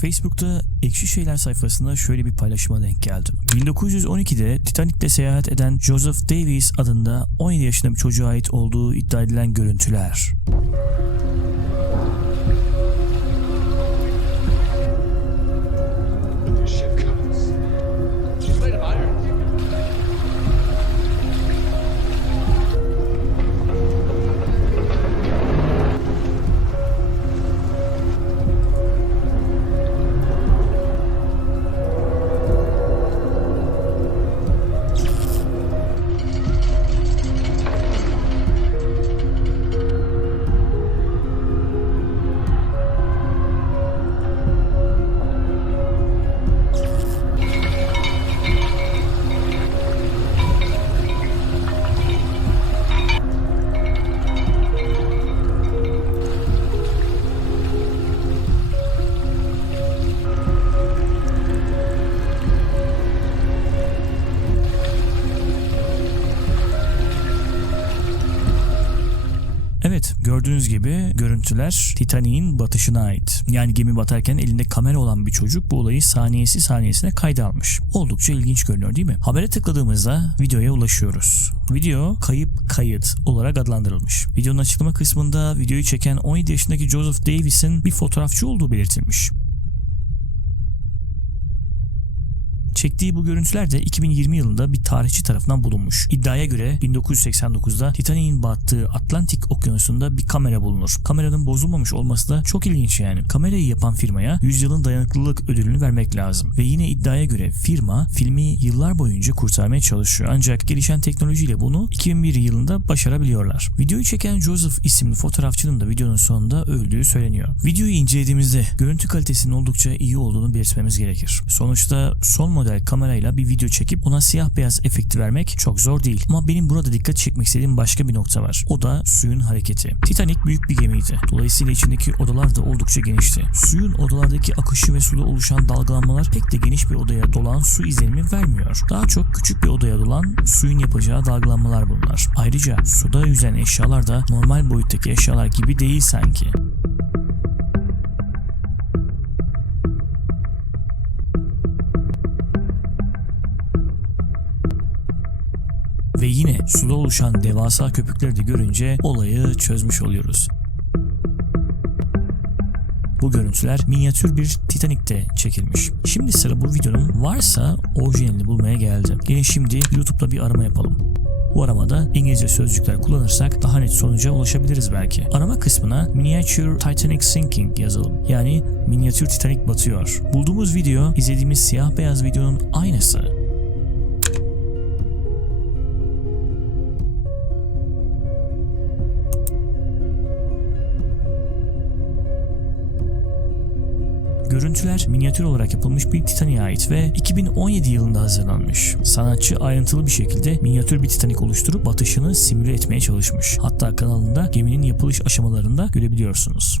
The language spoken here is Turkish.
Facebook'ta Ekşi Şeyler sayfasında şöyle bir paylaşıma denk geldim. 1912'de Titanic'te seyahat eden Joseph Davis adında 17 yaşında bir çocuğa ait olduğu iddia edilen görüntüler. Gördüğünüz gibi görüntüler Titanic'in batışına ait. Yani gemi batarken elinde kamera olan bir çocuk bu olayı saniyesi saniyesine kayda almış. Oldukça ilginç görünüyor değil mi? Habere tıkladığımızda videoya ulaşıyoruz. Video kayıp kayıt olarak adlandırılmış. Videonun açıklama kısmında videoyu çeken 17 yaşındaki Joseph Davis'in bir fotoğrafçı olduğu belirtilmiş. Çektiği bu görüntüler de 2020 yılında bir tarihçi tarafından bulunmuş. İddiaya göre 1989'da Titanic'in battığı Atlantik Okyanusu'nda bir kamera bulunur. Kameranın bozulmamış olması da çok ilginç yani. Kamerayı yapan firmaya 100 yılın dayanıklılık ödülünü vermek lazım. Ve yine iddiaya göre firma filmi yıllar boyunca kurtarmaya çalışıyor. Ancak gelişen teknolojiyle bunu 2001 yılında başarabiliyorlar. Videoyu çeken Joseph isimli fotoğrafçının da videonun sonunda öldüğü söyleniyor. Videoyu incelediğimizde görüntü kalitesinin oldukça iyi olduğunu belirtmemiz gerekir. Sonuçta son model kamerayla bir video çekip ona siyah beyaz efekti vermek çok zor değil. Ama benim burada dikkat çekmek istediğim başka bir nokta var. O da suyun hareketi. Titanic büyük bir gemiydi. Dolayısıyla içindeki odalar da oldukça genişti. Suyun odalardaki akışı ve suda oluşan dalgalanmalar pek de geniş bir odaya dolan su izlenimi vermiyor. Daha çok küçük bir odaya dolan suyun yapacağı dalgalanmalar bunlar. Ayrıca suda yüzen eşyalar da normal boyuttaki eşyalar gibi değil sanki. Yine suda oluşan devasa köpükleri de görünce olayı çözmüş oluyoruz. Bu görüntüler minyatür bir Titanic'te çekilmiş. Şimdi sıra bu videonun varsa orijinalini bulmaya geldi. Gelin şimdi YouTube'da bir arama yapalım. Bu aramada İngilizce sözcükler kullanırsak daha net sonuca ulaşabiliriz belki. Arama kısmına Miniature Titanic Sinking yazalım. Yani minyatür Titanic batıyor. Bulduğumuz video izlediğimiz siyah beyaz videonun aynısı. Görüntüler minyatür olarak yapılmış bir Titanic'e ait ve 2017 yılında hazırlanmış. Sanatçı ayrıntılı bir şekilde minyatür bir Titanic oluşturup batışını simüle etmeye çalışmış. Hatta kanalında geminin yapılış aşamalarında görebiliyorsunuz.